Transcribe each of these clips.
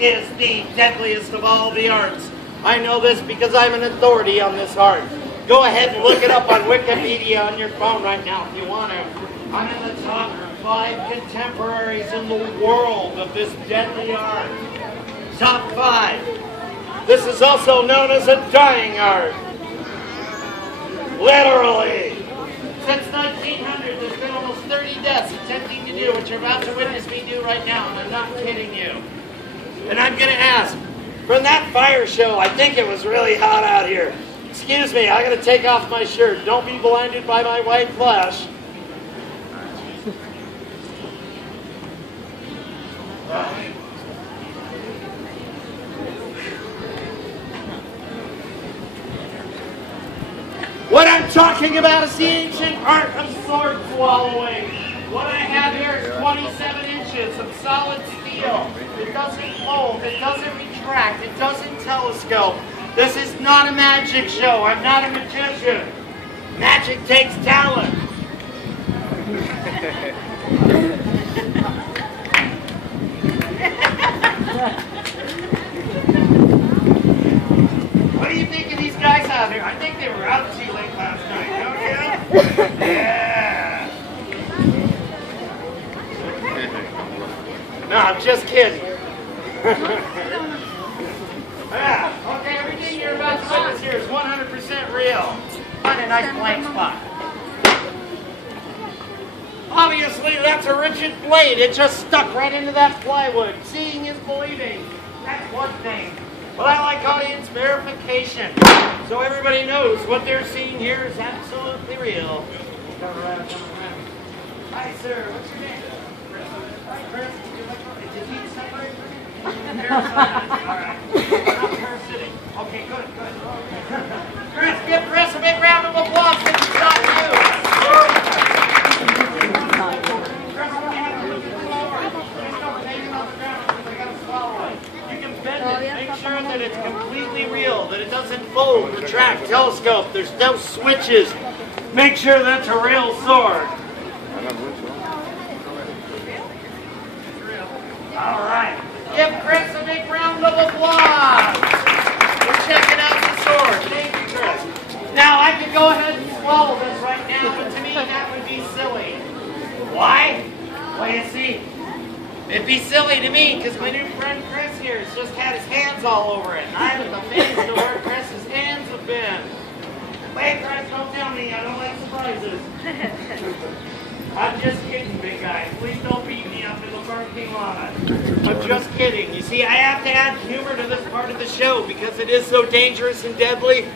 is the deadliest of all the arts. I know this because I'm an authority on this art. Go ahead and look it up on Wikipedia on your phone right now if you want to. I'm in the top 5 contemporaries in the world of this deadly art. Top 5. This is also known as a dying art. Literally. Since 1900, there's been almost 30 deaths attempting to do what you're about to witness me do right now, and I'm not kidding you. And I'm going to ask, from that fire show, I think it was really hot out here. Excuse me, I got to take off my shirt. Don't be blinded by my white flesh. What I'm talking about is the ancient art of sword swallowing. What I have here is 27 inches of solid steel. It doesn't fold, it doesn't retract, it doesn't telescope. This is not a magic show. I'm not a magician. Magic takes talent. What do you think of these guys out here? I think they were out too late last night, don't you? Yeah. No, I'm just kidding. Yeah, okay, everything you're about to witness here is 100% real. Find a nice blank spot. Obviously, that's a rigid blade. It just stuck right into that plywood. Seeing is believing. That's one thing. But I like audience verification. So everybody knows what they're seeing here is absolutely real. Come around, come around. Hi, sir. What's your name? Hi, Chris. Did he separate from you? All right. Not parasitic. Okay, good, good. Chris, give Chris a big round of applause since it's not you. Chris, we have to look at the floor. Please don't take it on the ground because I got to swallow it. You can bend it. Make sure that it's completely real, that it doesn't fold, retract, telescope. There's no switches. Make sure that's a real sword. All right. Give Chris a big round of applause. We're checking out the sword. Thank you, Chris. Now, I could go ahead and swallow this right now, but to me, that would be silly. Why? Well, you see, it'd be silly to me because my new friend Chris here has just had his hands all over it. And I haven't amazed to where Chris's hands have been. Wait, Chris, don't tell me. I don't like surprises. I'm just kidding, big guy. Please don't beat me up in the parking lot. I'm just kidding. You see, I have to add humor to this part of the show because it is so dangerous and deadly.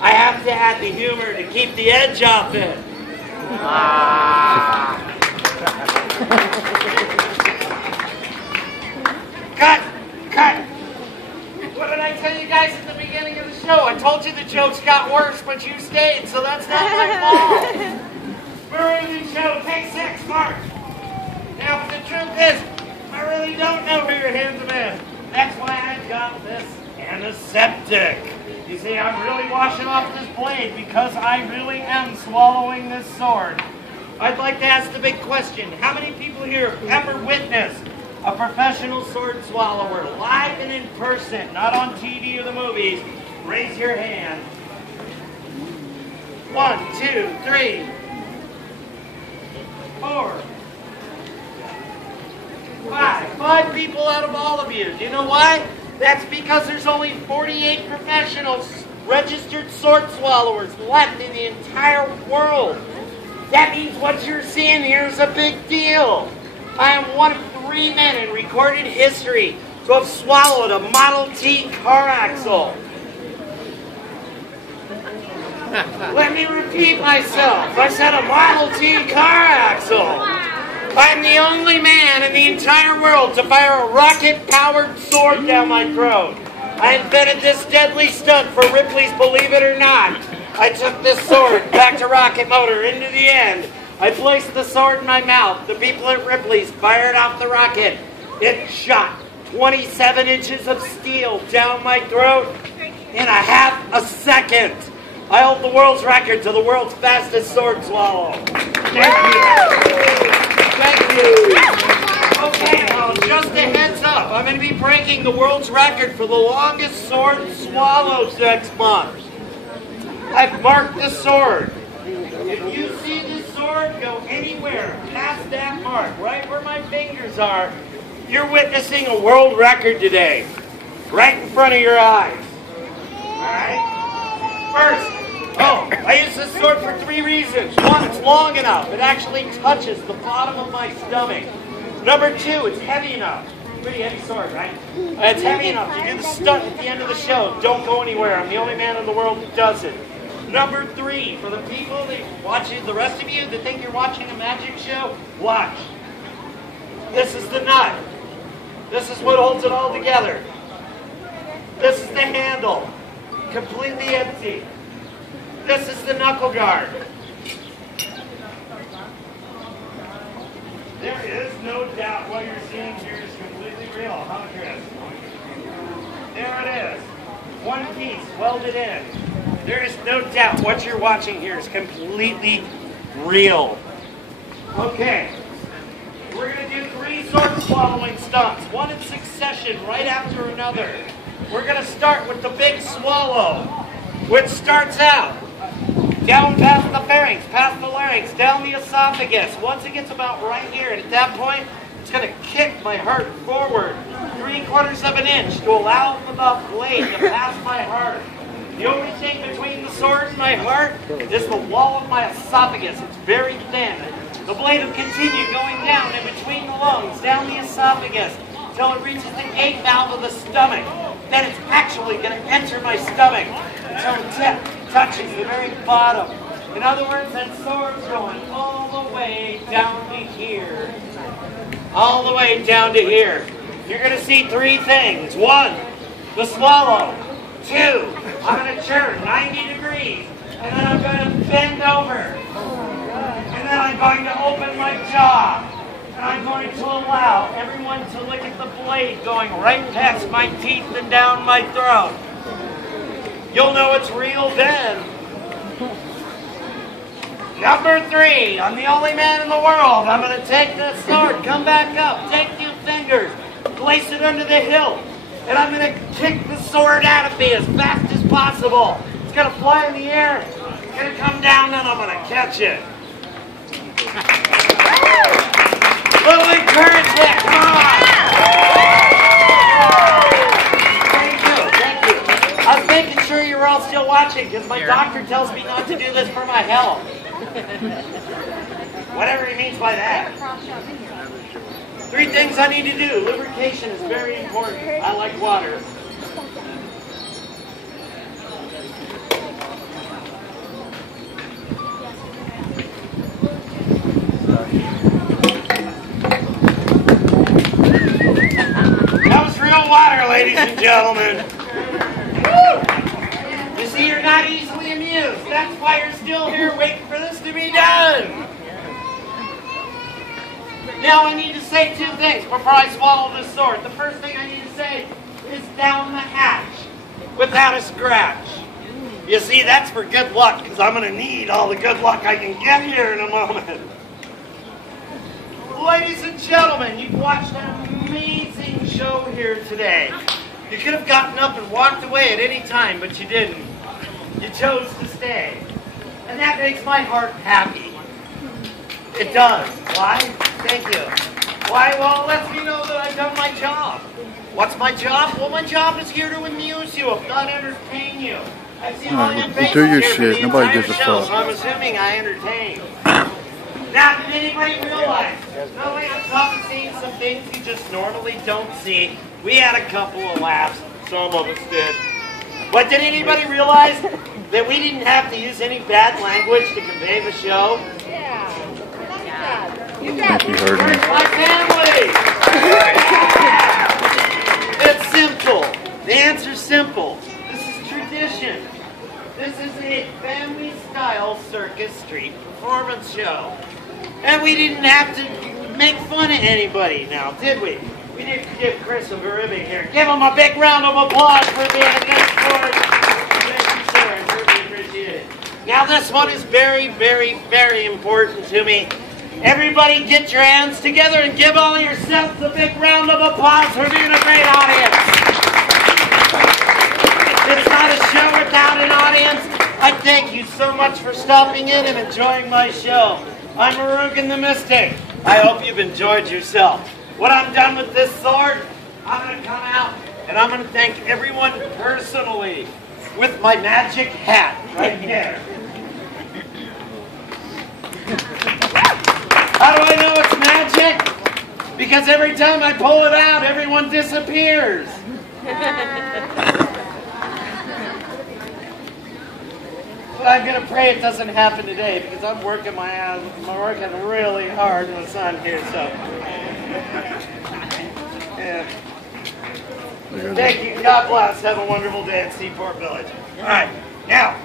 I have to add the humor to keep the edge off it. Cut! Cut! What did I tell you guys at the beginning of the show? I told you the jokes got worse, but you stayed, so that's not my fault. Maroon show, take 6, Mark. Now, the truth is, I really don't know who your hands have been. That's why I got this antiseptic. You see, I'm really washing off this blade because I really am swallowing this sword. I'd like to ask the big question. How many people here have ever witnessed a professional sword swallower live and in person, not on TV or the movies? Raise your hand. 1, 2, 3, 4, 5. 5 people out of all of you. Do you know why? That's because there's only 48 professional registered sword swallowers left in the entire world. That means what you're seeing here is a big deal. I am one of 3 men in recorded history to have swallowed a Model T car axle. Let me repeat myself. I said a Model T car axle. I'm the only man in the entire world to fire a rocket-powered sword down my throat. I invented this deadly stunt for Ripley's Believe It or Not. I took this sword back to rocket motor into the end. I placed the sword in my mouth. The people at Ripley's fired off the rocket. It shot 27 inches of steel down my throat in a half a second. I hold the world's record to the world's fastest sword swallow. Thank you. Thank you. Okay, well, just a heads up. I'm going to be breaking the world's record for the longest sword swallows next month. I've marked the sword. If you see this sword go anywhere past that mark, right where my fingers are, you're witnessing a world record today. Right in front of your eyes. Alright? First, I use this sword for 3 reasons. 1, it's long enough. It actually touches the bottom of my stomach. Number 2, it's heavy enough. Pretty heavy sword, right? It's heavy enough. You do the stunt at the end of the show. Don't go anywhere. I'm the only man in the world who does it. Number 3, for the people that watching, the rest of you that think you're watching a magic show, watch. This is the nut. This is what holds it all together. This is the handle, completely empty. This is the knuckle guard. There is no doubt what you're seeing here is completely real, huh, Chris? There it is. One piece, welded in. There is no doubt what you're watching here is completely real. Okay, we're going to do 3 sword swallowing stunts, one in succession, right after another. We're going to start with the big swallow, which starts out down past the pharynx, past the larynx, down the esophagus. Once it gets about right here, and at that point, it's going to kick my heart forward 3/4 of an inch to allow the blade to pass my heart. The only thing between the sword and my heart is the wall of my esophagus. It's very thin. The blade will continue going down in between the lungs, down the esophagus, until it reaches the gate valve of the stomach. Then it's actually going to enter my stomach until the tip touches the very bottom. In other words, that sword's going all the way down to here. All the way down to here. You're going to see 3 things. 1, the swallow. 2, I'm going to turn 90 degrees. And then I'm going to bend over. And then I'm going to open my jaw. And I'm going to allow everyone to look at the blade going right past my teeth and down my throat. You'll know it's real then. Number 3, I'm the only man in the world. I'm going to take this sword, come back up, take 2 fingers, place it under the hilt, and I'm going to kick the sword out of me as fast as possible. It's going to fly in the air, it's going to come down, and I'm going to catch it. Little encouragement, come on! Thank you. I was making sure you were all still watching because my doctor tells me not to do this for my health. Whatever he means by that. 3 things I need to do. Lubrication is very important. I like water. That was real water, ladies and gentlemen. You see, you're not easily amused. That's why you're still here waiting for this to be done. Now I need to say 2 things before I swallow this sword. The first thing I need to say is down the hatch without a scratch. You see, that's for good luck because I'm going to need all the good luck I can get here in a moment. Ladies and gentlemen, you've watched an amazing show here today. You could have gotten up and walked away at any time, but you didn't. You chose to stay. And that makes my heart happy. It does. Why? Thank you. Why? Well, it lets me know that I've done my job. What's my job? Well, my job is here to amuse you, if not entertain you. I've seen all your faces do your here shit. for the Nobody entire gives a show, fuck. so I'm assuming I entertain. Now, did anybody realize, not only on top of seeing some things you just normally don't see, we had a couple of laughs, some of us did. But did anybody realize that we didn't have to use any bad language to convey the show? Yeah. I think you heard me. Where's my family? It's simple. The answer's simple. This is tradition. This is a family-style circus street performance show. And we didn't have to make fun of anybody now, did we? We did give Chris a ribbon here. Give him a big round of applause for being a good sport. Thank you, sir. I really appreciate it. Now this one is very, very, very important to me. Everybody get your hands together and give all of yourselves a big round of applause for being a great audience. It's not a show without an audience. I thank you so much for stopping in and enjoying my show. I'm Murugan the Mystic. I hope you've enjoyed yourself. When I'm done with this sword, I'm going to come out and I'm going to thank everyone personally with my magic hat right here. How do I know it's magic? Because every time I pull it out, everyone disappears. But I'm going to pray it doesn't happen today because I'm working my ass. I'm working really hard in the sun here, so. Yeah. Thank you. God bless. Have a wonderful day at Seaport Village. All right. Now,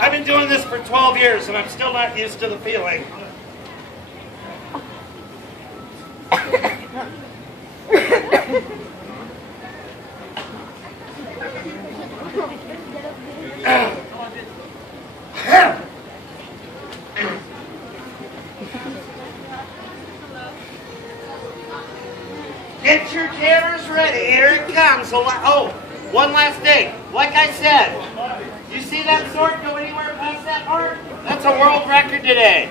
I've been doing this for 12 years and I'm still not used to the feeling. Get your cameras ready. Here it comes. Oh, one last thing. Like I said, you see that sword go anywhere past that mark? That's a world record today.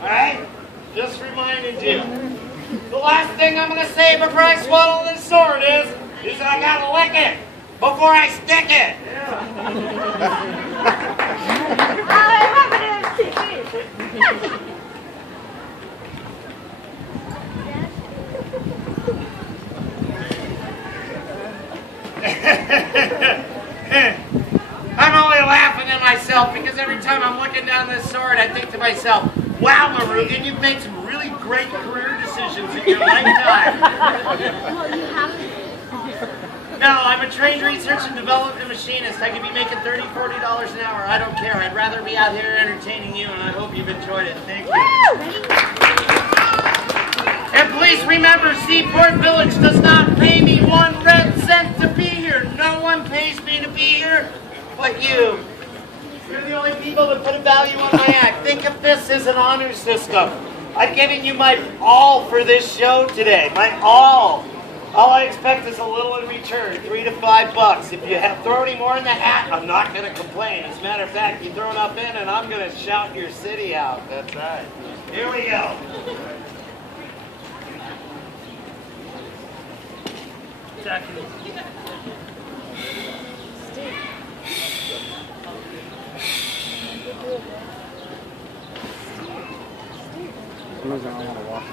All right? Just reminding you. The last thing I'm going to say before I swallow this sword is I got to lick it before I stick it. I'm only laughing at myself because every time I'm looking down this sword, I think to myself, wow, Murugan, you've made some really great career decisions in your lifetime. No, I'm a trained research and development machinist. I could be making $30, $40 an hour. I don't care. I'd rather be out here entertaining you, and I hope you've enjoyed it. Thank you. And please remember, Seaport Village does not pay me 1 red cent to be here. No one pays me to be here but you. You're the only people that put a value on my act. Think of this as an honor system. I've given you my all for this show today. My all. All I expect is a little in return, $3 to $5. If you throw any more in the hat, I'm not going to complain. As a matter of fact, you throw enough in and I'm going to shout your city out. That's right. Here we go. Jackie. I want to walk.